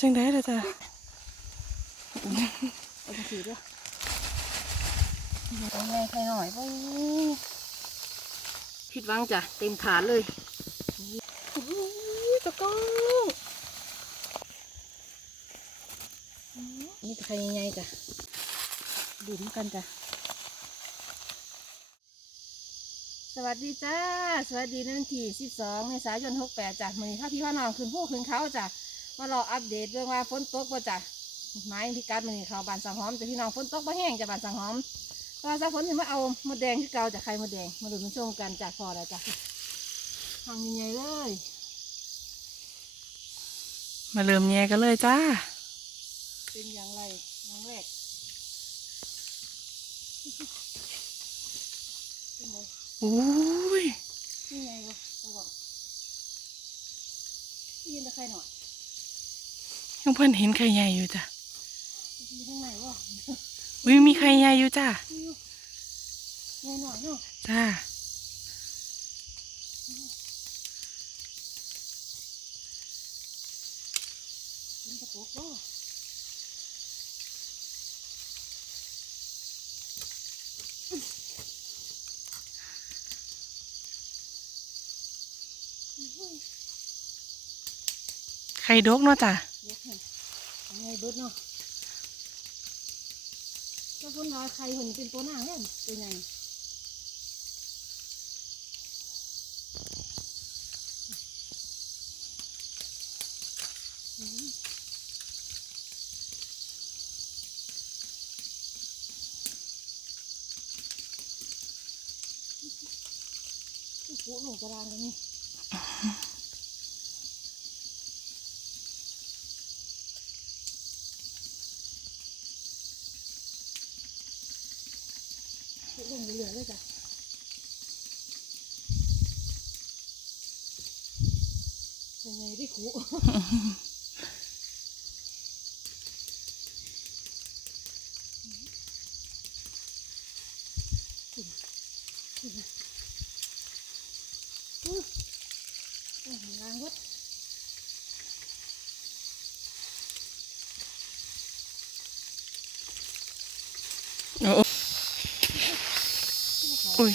จังได้ล่ะจ้ะเอาไปถือด้วยต้องแม่ใครหน่อยไปผิดวังจ้ะ เต็มฐานเลยอุ้ยตะก้องนี่ตะไคร้ใหญ่จ้ะดื่มกันจ้ะ สวัสดีจ้า สวัสดีในวันที่ 12เมษายน 68จ้ะมือนี้ถ้าพี่พ่อน้องขึ้นผู้ขึ้นเขาจ้ะ มารออัปเดตเรื่องว่าฝนตกบ่จ้ะไม้พิกัดมันนี่เขาบานสังหอมแต่พี่น้องฝนตกมาแห้งจะบานสังหอมตอนสักฝนถึงมาเอามดแดงที่เก่าจากใครมดแดงมาดูมันชมกันจากพอแล้วจ้ะทางใหญ่ๆเลย มาเริ่มแย่กันเลยจ้า เป็นอย่างไรน้องแรกเป็นไงอุ้ยนี่ไงวะตะบอกยืนตะใครหน่อยังเพิ่อนเห็นไข่ใหญ่อยู่จ้ะยืนข้างในวะอุ้ยมีไข่ใหญ่อยู่จ้านี่อยู่หน่อยเนาะจ้าเป็นกระตุกเนาะไข่ดกเนาะจ้ะ เดี๋ยวให้ยังไง เบิดเนาะถ้าคนว่าใครเห็นเป็นตัวหน้าเนี่ยเป็นไงโอ้โหหนูกระดานกันนี่ลงเหลือเลยจ้ะ ยังไงได้ขู่อื้ออื้อล้างวัด โอ้อุ้ย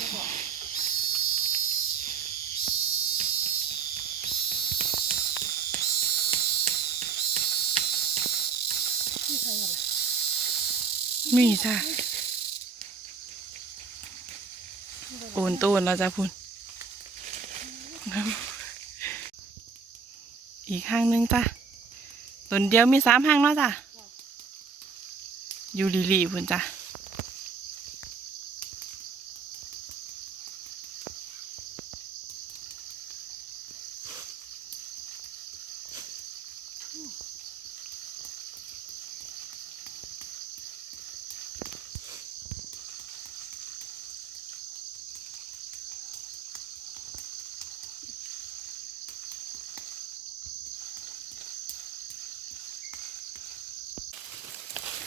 นี่ใครเหรอ มีจ้ะโอนตูนแล้วจ้ะพุ่นอีกห้างหนึงจ้ะต้นเดียวมีสามห้างเนาะจ้ะอยู่ลีลีพุ่นจ้ะ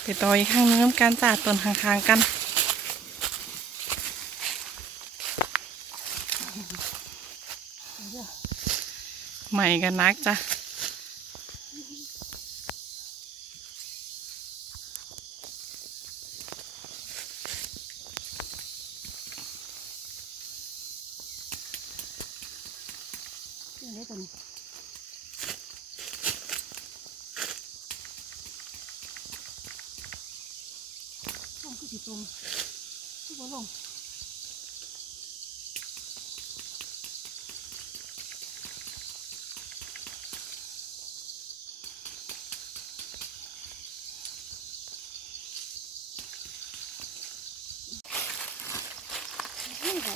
ไปต่ออีกข้างนึงน้ำการจ่าต้นห่างๆกันใหม่กันนักจ้ะ นี่เลยตัวนี้ลงคือสีตรงคือบ่ลง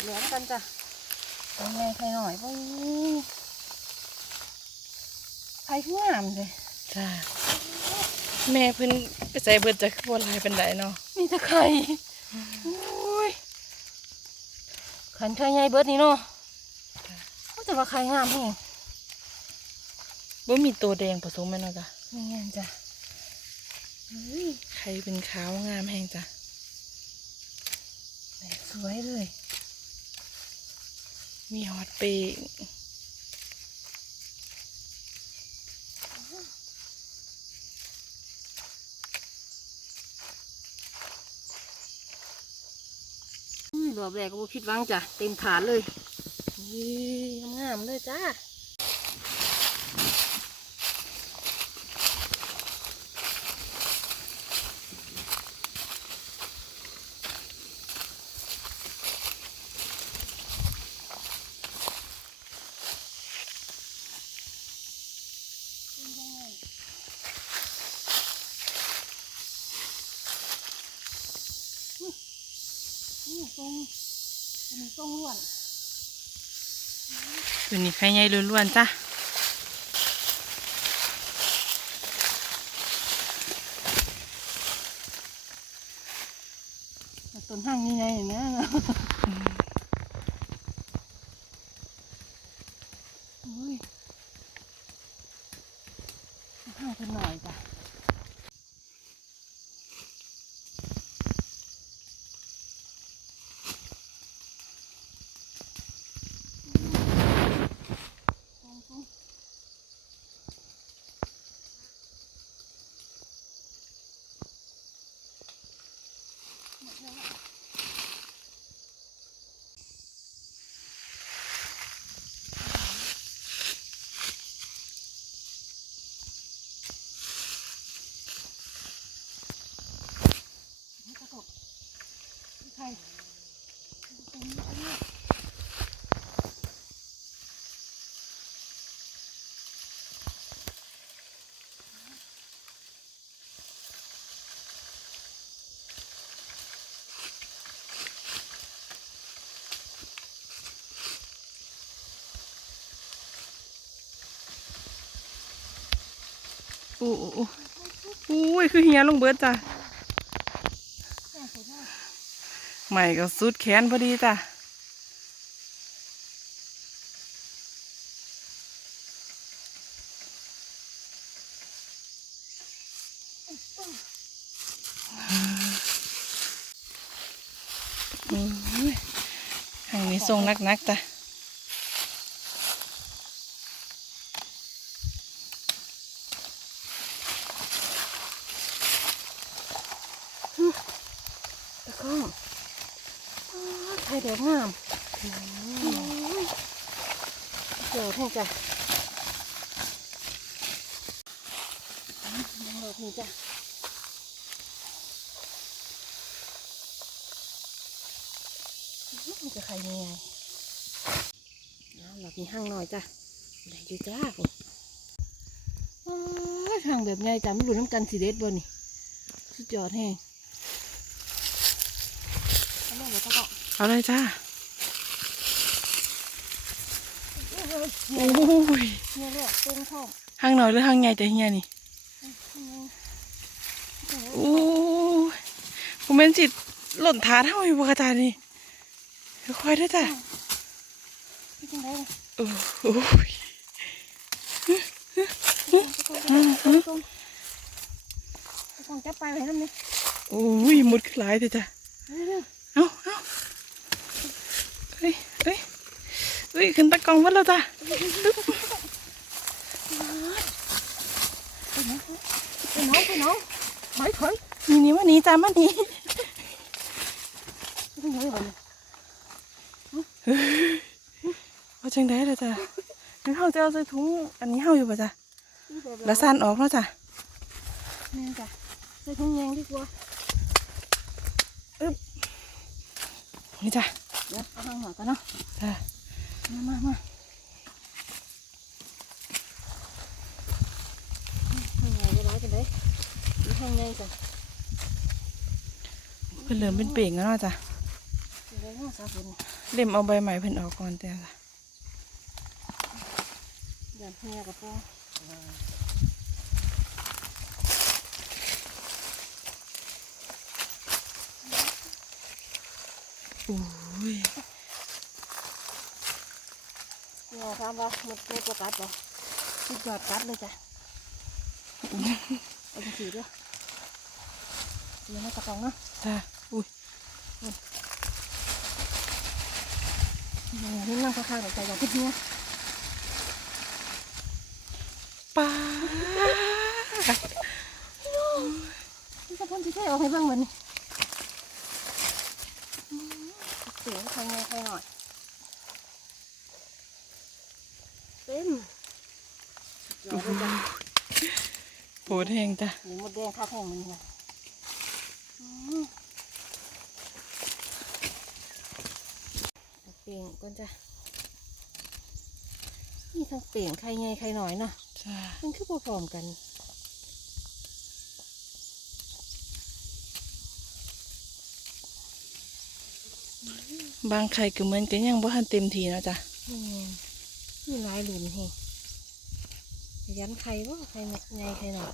นี่ขอเหลืองกันจ้ะเป็นไงใครหน่อยปุ้ยใครขึ้นงามเลยจ้าแม่เพิ่นไปใส่เบิดจะขึ้นบนลายเป็นไดเนาะมีแต่ไข่อุ้ยขันไข่ใหญ่เบิดนี่เนาะเขาจะว่าไข่งามแฮงบ่มีตัวแดงผสมแม่นเนาะจ้ะนี่ไงจ้ะอุ้ยไข่เป็นขาวงามแห้งจ้ะแหม่สวยเลย มีฮอตปีรอบแบกก็บ่ผิดหวังจ้ะ เต็มฐานเลยนี่งามเลยจ้า ล้วนตัวนี้ไข่ใหญ่ล้วนๆจ้ะแต่ต้นห้างนี่ไงเห็นไหมโอ้ยห้างเป็นหน่อยจ้ะตรงตรงหมดแล้วอะ นี่กระตก นี่ใครตรงนี้ตรงนี้อู้อู้อู้อุ้ยคือเฮียลงเบิร์ดจ้ะ แม่เขาได้ ใหม่ก็สุดแขนพอดีจ้ะอืมทางนี้ทรงนักๆจ้ะ ตะก้องอ้าวไทยแดงงามโอ้ยเดี๋ยวให้ จ้ะยังหลบนี่จ้ะมันจะใครยังไงเอาหลบนี่ห้างหน่อยจ้ะไหนอยู่จ้าผมอ้าวทางแบบไงจ้ะไม่รู้น้ำกันสีเด็ดบ่นี่สุดยอดแฮงเอาแม่เดี๋ยวตะเกาะเอาเลยจ้า เงี้ย โอ้ยเงี้ยเลยตรงท้องห้างน้อยหรือห้างใหญ่แต่เฮียนี่โอ้ยผมเป็นสิหล่นถาเท่าอยู่บกระจานี่ค่อยๆได้อจ้ะโอ้โอ้ยต้องจับไปไว้น้ำนี่โอ้ยมุดขึ้นหลายเลยจ้ะเอาเอาเฮ้ยเฮ้ย เฮ้ยขึ้นตะกองวัดแล้วจ้ะไปน้องไปน้องถอยถอยนี่นี่มานี่จ้ามานี่ไปน้องไปน้องว่าจังได้เลยจ้ะงั้นเขาจะเอาใส่ถุงอันนี้เฮาอยู่ป่ะจ้ะแล้วสั่นออกแล้วจ้ะแม่จ้ะใส่ถุงยางดีกว่านี่จ้ะเอาห้างหัวกันเนาะจ้ะ มามามาห้างใหญ่ไปร้ายกันเลยมีห้างใหญ่จ้ะเพิ่นเริ่มเป็นเป่งแล้วเนาะจ้ะเดี๋ยวห้างสาบุญเล่มเอาใบใหม่เพิ่นออกก่อนแต่จ้ะเดี๋ยวเฮียกับพ่อโอ้ย เดี๋ยวถามว่าหมดหมดตัวกัดบ่สุดยอดกัดเลยจ้ะเอาจังสีด้วยเดี๋ยวให้ตะกองเนาะจ้ะอุ้ยอย่างนี้นั่งข้างๆหน่อยใจอย่างที่เนี้ยป้านี่จะทำที่ใช่เอาให้เบ้างเหมือนเสียงใครไงใครหน่อยเต็มสุดยอดเลยจ้ะโหดแห้งจ้ะหรือมดแดงข้าวแห้งมันนะอืมเอาเปลี่ยนก่อนจ้ะนี่ทั้งเปลี่ยนใครไงใครหน่อยเนาะจ้ามันคือพร้อมๆกันบางไข่ก็เหมือนกันยังบ่ทันเต็มทีเนาะจ้ะ นี่ไงนี่ลายหลุนเฮยันใครวะใครไงไงใครหน่อย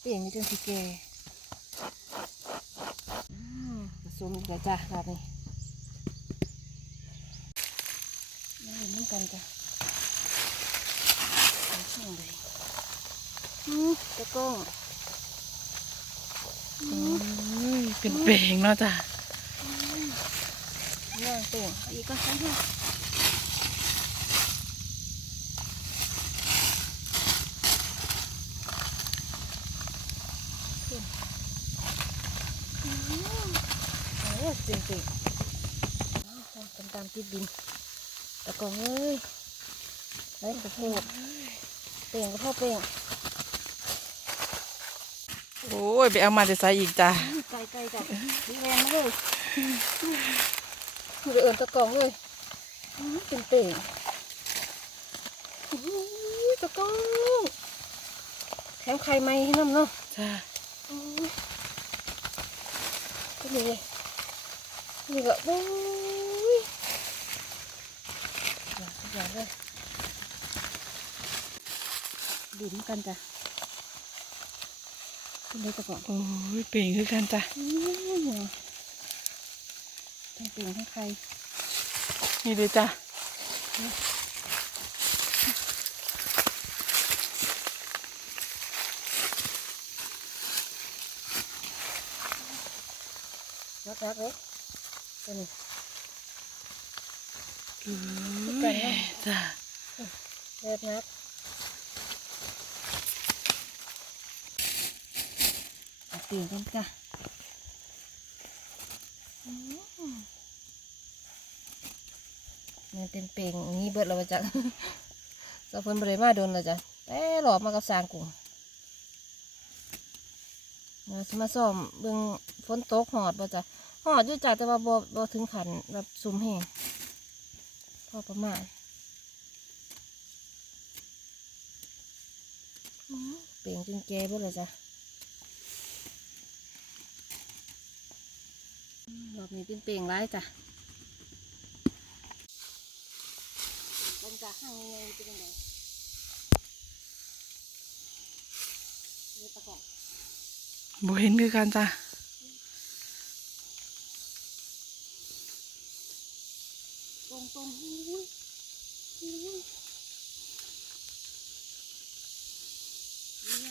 เปลี่ยนนี่จนสิแกอืมผสมอีกแล้วจ้ะแบบนี้มาเห็นน้ำกันจ้ะเป็นช่วงใดอืม ตะกร้องโอ้ยเป็นเปลงเนาะจ้ะย่างเปลี่ยนอีกก็ใช่ไหมเออจริงจริงตามตามติดดินตะกร้องเอ้ยไอ้กระโพดเปลี่ยนกระโพดเปลี่ยน โอ้ย ไปเอามาจะใส่อีกจ้ะไกลไกลจับดีแรงมาเลยมือเอินตะกร้องเลยอื้อเป็นเปลี่ยนอื้อตะกร้องแถมไข่ไหมให้น้ำเนาะจ้าอื้อก็นี่เลยนี่ก็โอ้ยอยากอยากเลยดินกันจ้ะ เป็นเลยตะกร้องโอ้ยเปลงคือกันจ้ะอื้อทั้งเปลี่ยนทั้งไข่นี่เลยจ้ะรักรักเลยตัวนี้โอ้กันยเนาะจ้ะเลิศนัก เกี่ยนกันจ้ะอืมมันเป็นเปลงนี้เบิดแล้ววะจ๊ะเจ้าเพิ่นบริมาโดนแล้วจ้ะแต่หลอบมากับสางกุ้งเราสมาซ่อมเบิ่งฝนตกหอดบ่จ้ะหอดอยู่จ้ะแต่ว่าบ่บ่ถึงขันแบบซุ่มแห้งพอประมาณเปลี่ยนจนแกเบ่เลยจ้ะอืม รอบนี้เป็นเปลี่ยงร้ายจ้ะเป็นจ้ะห้างยังไงเป็นยังไงนี่ตะกอกบ่เห็นคือกันจ้ะ ตรงตรงๆอุ้ยอุ้ยนี่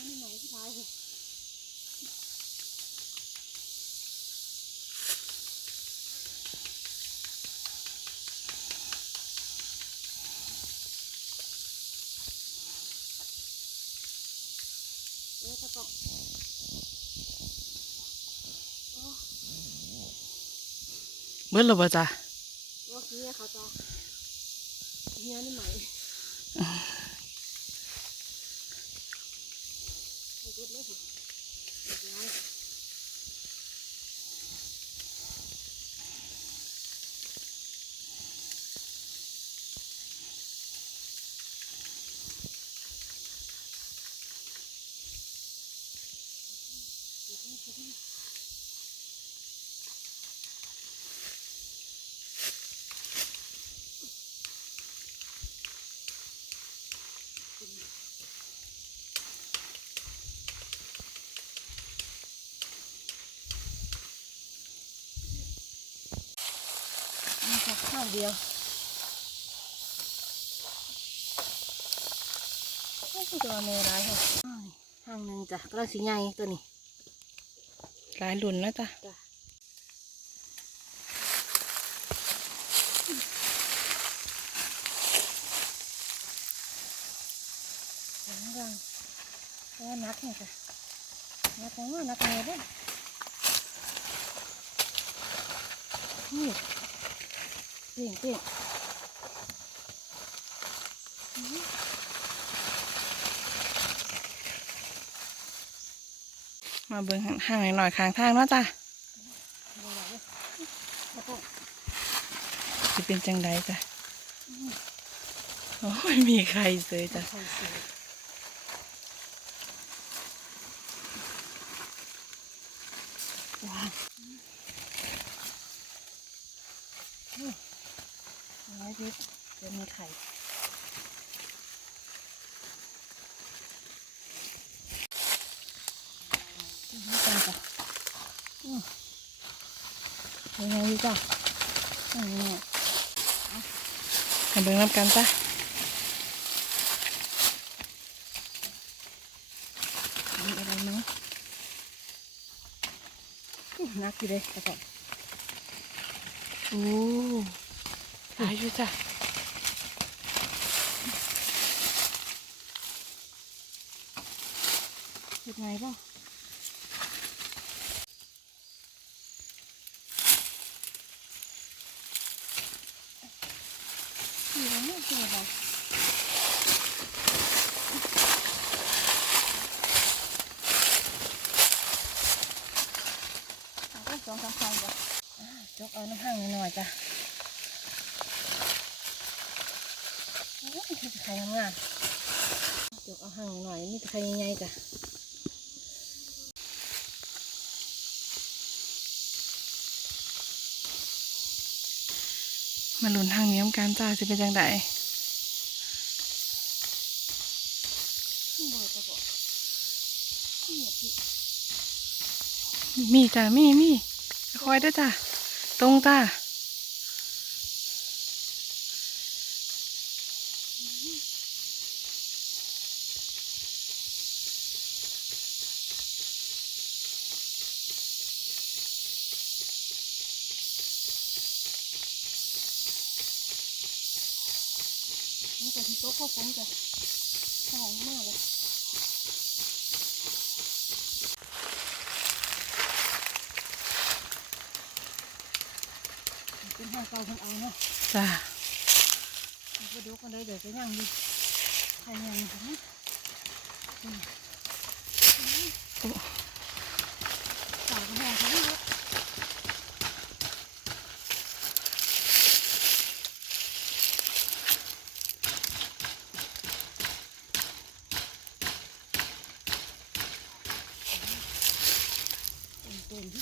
นี่ไหนที่ท้ายเหรอเอ๊ะตะ ก็เมื่อเราบ่จ้ะว่าเฮียเขาจ้ะเฮียนี่ไหมไปกดเลยสิเรียบร้อยนี่ค่ะ ข้างเดียวไม่ตัวเมร้ายค่ะข้างหนึ่งจ้ะกระสีใหญ่ตัวนี้ หลายหลุนนะจ๊ะรังก็นักเนี่ยค่ะนักงอนักเงยด้วยนี่เก่งเก่ง มาเบิ่งห่างๆหน่อยข้างทางเนาะจ้ะจะเป็นจังไดจ้ะโอ้ยมีใครเลยจ้ะร้อืมเดิเดี๋ยวมีไข่ นี่จ้าจ้ะอืม ยังไงดีจ้ะอืมเนี่ยมาเบิ่งน้ำกันจ้ะมีอะไรไหมอื้อนักอยู่เลยแต่ก่อนโอ้หลายอยู่จ้ะเห็ดไงบ้างอยู่แล้วเนี่ยคืออะไรเอาไปสองสามครั้งจ้ะอ่าจกเอาน้ำห้างหน่อยๆจ้ะโอ้ยมีแต่ไข่งามๆ จกเอาห้างหน่อยมีแต่ไข่ใหญ่ๆจ้ะมาลุ้นทางนี้น้ำกันจ้ะจะเป็นจังไดบอกจะบอกนี่อะพี่มีจ้ะมีมีคอยเด้วยจ้ะตรงจ้ะ ที่โต๊ะข้าวฝนจะหอมมากเลยเป็นห้องเก่าคนเอาเนาะจ้ะเอาไปดูกันเลยเดี๋ยวจะย่างดีใครย่างกันนะอืมอืมฝากกันห้องเขาเยอะ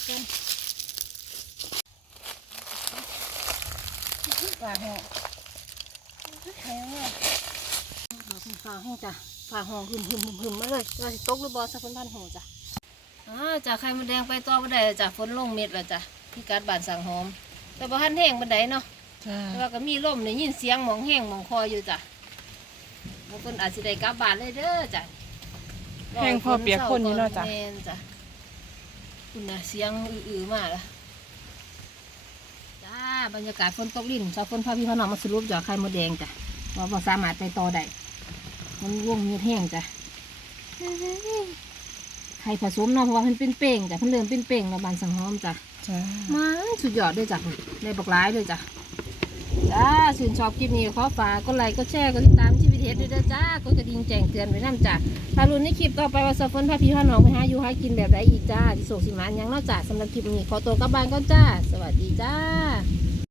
เต็มที่ต้นฝาห้องแข็งมากฝาห้องจ้ะฝาห้องหึมหึมหึมมาเลยว่าสิตกหรือบอสักคนพันหัวจ้ะอ่าจากไข่มดแดงไปต่อบันไดจ้ะฝนลงเม็ดแล้วจ้ะพี่กัดบานสั่งหอม แต่บ่ทันแห้งบันไดเนาะแต่ว่าก็มีลมได้ยินเสียงหมองแห้งหมองคออยู่จ้ะบางคนอาจสิได้กลับบ้านเลยเด้อจ้ะแห้งพอเปียกคนอยู่เนาะจ้ะแม่นจ้ะ คุณน่ะเสียงอื้อๆมาละจ้าบรรยากาศฝนตกลิ่นชาวคนพาพี่พาน้องมาสรุปจากไข่มดแดงจ้ะว่าบ่สามารถไปต่อได้มันวงเงียดแห้งจ้ะไข่ผสมเนาะเพราะว่ามันเป็นเป่งจ้ะมันเริ่มเป็นเป่งแล้วบานสังหอมจ้ะจ้ะมาสุดยอดเลยจ้ะได้บักหลายเลยจ้ะ จ้าสื่นชอบคลิปนี้ขอฝากกดไลค์กดแชร์กดติดตามชีวิตเทสด้วยเด้อจ้ากดกระดิ่งแจ้งเตือนไว้นํจ้ะถ้ารุ่นในคลิปต่อไปว่าสฟนพาพี่พาน้องไปหาอยู่หากินแบบไรอีกจ้าที่ส่งสิมานยังนอกจากสำหรับคลิปนี้ขอตัวกลับบ้านก่อนจ้า สวัสดีจ้า